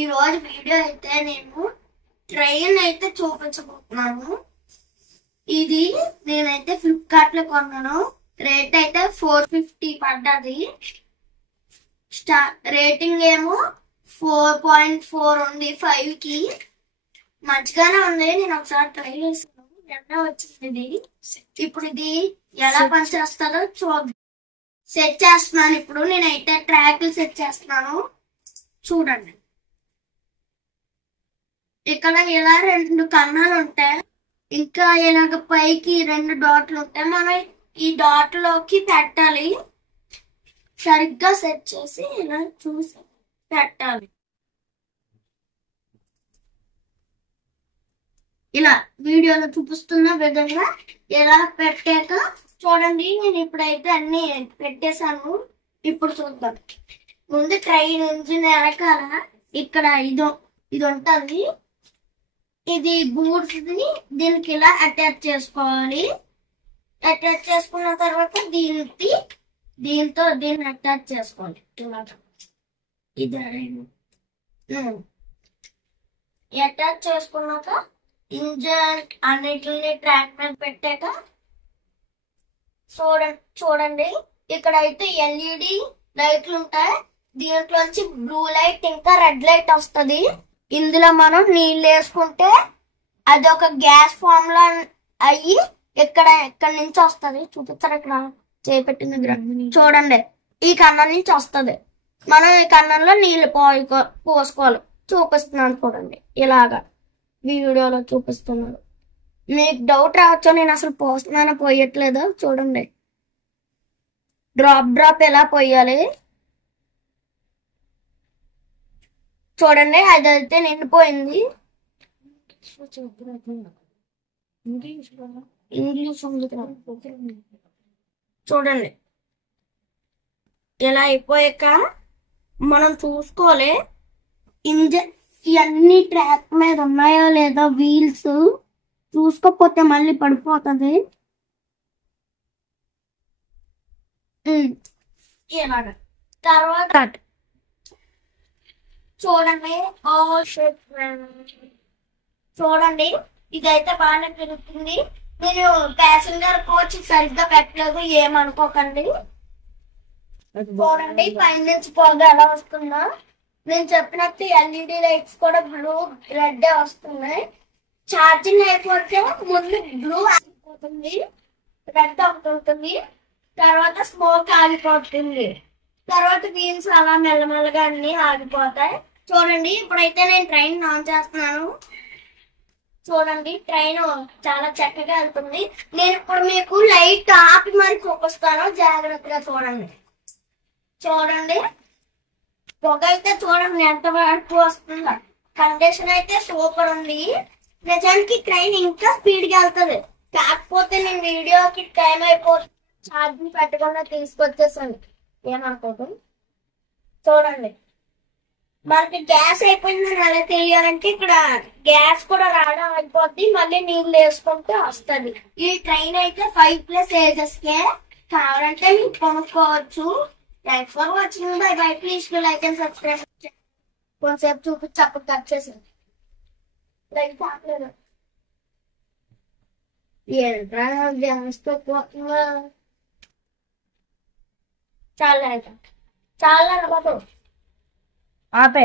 ఈ రోజు వీడియో అయితే నేను ట్రైన్ అయితే చూపించబోతున్నాను. ఇది నేనైతే ఫ్లిప్కార్ట్ లో కొన్నాను. రేట్ అయితే 450 పడ్డది. రేటింగ్ ఏమో 4.4 ఉంది 5 కి. మంచిగానే ఉంది. నేను ఒకసారి ట్రై చేసాను, ఎలా వచ్చింది. ఇప్పుడు ఇది ఎలా పనిచేస్తుందో చూద్దాం. సెట్ చేస్తున్నాను. ఇప్పుడు నేనైతే ట్రాక్లు సెట్ చేస్తున్నాను, చూడండి. ఇక్కడ ఇలా 2 కన్నాలు ఉంటాయి, ఇంకా ఇలాగ పైకి 2 డాట్లు ఉంటాయి. మనం ఈ డాట్ లోకి పెట్టాలి. సరిగ్గా సెట్ చేసి ఇలా చూసి పెట్టాలి. ఇలా వీడియోలో చూపిస్తున్న విధంగా ఇలా పెట్టాక చూడండి. నేను ఇప్పుడైతే అన్ని పెట్టేశాను. ఇప్పుడు చూద్దాం. ముందు ట్రైన్ ఇంజిన్ వెనకాల ఇక్కడ ఇది ఉంటుంది. ఇది గూడ్స్ ని దీనికి ఇలా అటాచ్ చేసుకోవాలి. అటాచ్ చేసుకున్న తర్వాత దీంతో దీన్ని అటాచ్ చేసుకోవాలి. ఇది అటాచ్ చేసుకున్నాక ఇంజన్ అన్నిటిని ట్రాక్ మీద పెట్టాక చూడండి ఇక్కడ అయితే ఎల్ఈడి లైట్లు ఉంటాయి. దీంట్లోంచి బ్లూ లైట్ ఇంకా రెడ్ లైట్ వస్తుంది. ఇందులో మనం నీళ్ళు వేసుకుంటే అది ఒక గ్యాస్ ఫామ్ లా అయ్యి ఇక్కడ నుంచి వస్తుంది. చూపిస్తారు ఇక్కడ చేపెట్టిన దగ్గర చూడండి. ఈ కన్నం నుంచి వస్తుంది. మనం ఈ కన్నంలో నీళ్లు పోసుకోవాలి. చూపిస్తున్నాను చూడండి. ఇలాగా వీడియోలో చూపిస్తున్నాను. మీకు డౌట్ రావచ్చు, నేను అసలు పోస్తున్నానో పోయట్లేదో. చూడండి, డ్రాప్ ఎలా పోయాలి చూడండి. అదైతే నిండిపోయింది. ఇంగ్లీష్ చూడండి. ఇలా అయిపోయాక మనం చూసుకోవాలి ఇంజన్ ఇవన్నీ ట్రాక్ మీద ఉన్నాయో లేదో. వీల్స్ చూసుకోకపోతే మళ్ళీ పడిపోతుంది. ఇలాగ తర్వాత చూడండి ఇదైతే బాగానే తిరుగుతుంది. నేను ప్యాసింజర్ కోచ్ సరిగ్గా పెట్టలేదు, ఏమనుకోకండి. చూడండి పైనుంచి పొగ ఎలా వస్తుందో. నేను చెప్పినట్టు ఎల్ఈడి లైట్స్ కూడా బ్లూ రెడ్ వస్తున్నాయి. ఛార్జింగ్ అయిపోతే ముందు బ్లూ ఆగిపోతుంది, రెడ్ అవుతుంది, తర్వాత స్మోక్ ఆగిపోతుంది, తర్వాత వీల్స్ అలా మెల్లమెల్లగా అన్ని ఆగిపోతాయి. చూడండి ఇప్పుడైతే నేను ట్రైన్ ఆన్ చేస్తున్నాను. చూడండి ట్రైన్ చాలా చక్కగా వెళ్తుంది. నేను ఇప్పుడు మీకు లైట్ ఆపి మరి చూపిస్తాను, జాగ్రత్తగా చూడండి. చూడండి పొగ అయితే చూడండి ఎంత వరకు వస్తుందో. కండిషన్ అయితే సూపర్ ఉంది. నిజానికి ట్రైన్ ఇంకా స్పీడ్ గా వెళ్తుంది. కాకపోతే నేను వీడియోకి టైం అయిపోతుంది, ఛార్జింగ్ పెట్టకుండా తీసుకొచ్చేసాను, ఏమనుకోదు. చూడండి మనకి గ్యాస్ అయిపోయిందని ఎలా తెలియాలంటే ఇక్కడ గ్యాస్ కూడా రావడం అయిపోద్ది, మళ్ళీ నీళ్ళు వేసుకుంటే వస్తుంది. ఈ ట్రైన్ అయితే 5+ ఏజెస్ కే కావాలంటే మీరు కొనుక్కోవచ్చు. Thanks for watching. By by. Please like and subscribe. కొంతసేపు చూపించి అప్పుడు కట్ చేసాను. లైక్ కావట్లేదు. చాలా బాబు ఆపే.